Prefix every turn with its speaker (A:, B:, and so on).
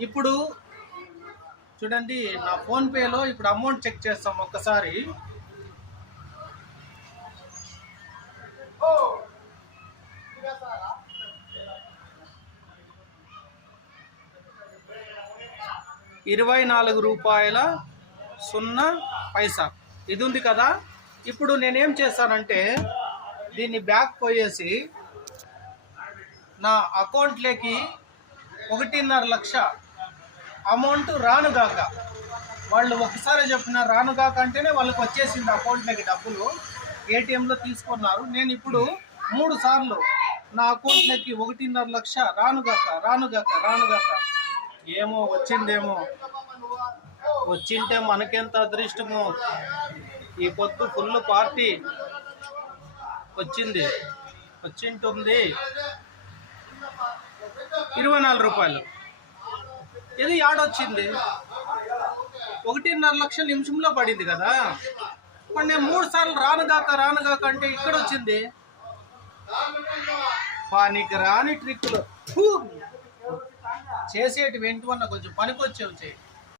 A: ఇప్పుడు చూడండి నా ఫోన్పేలో ఇప్పుడు అమౌంట్ చెక్ చేస్తాం ఒక్కసారి. ఇరవై నాలుగు రూపాయల సున్నా పైసా. ఇది ఉంది కదా? ఇప్పుడు నేనేం చేస్తానంటే దీన్ని బ్యాక్ పోయేసి నా అకౌంట్లోకి ఒకటిన్నర లక్ష అమౌంట్ రానుగాక. వాళ్ళు ఒకసారి చెప్పిన రానుగాక అంటేనే వాళ్ళకి వచ్చేసింది అకౌంట్లోకి డబ్బులు. ఏటీఎంలో తీసుకున్నారు. నేను ఇప్పుడు మూడు సార్లు నా అకౌంట్లోకి ఒకటిన్నర లక్ష రానుగాక రానుగాక రానుగాక. ఏమో వచ్చిందేమో. వచ్చింటే మనకెంత అదృష్టమో. ఈ పొద్దు ఫుల్ పార్టీ వచ్చింది. వచ్చింటుంది. ఇరవై నాలుగు రూపాయలు. ఇది యాడొచ్చింది ఒకటిన్నర లక్షల నిమిషంలో పడింది కదా. మరి నేను మూడు సార్లు రానుగాక రానుగాక అంటే ఇక్కడ వచ్చింది. పానికి రాని ట్రిక్కులు చేసేటివి చేసేటి కొంచెం పనికొచ్చేవి చేయి.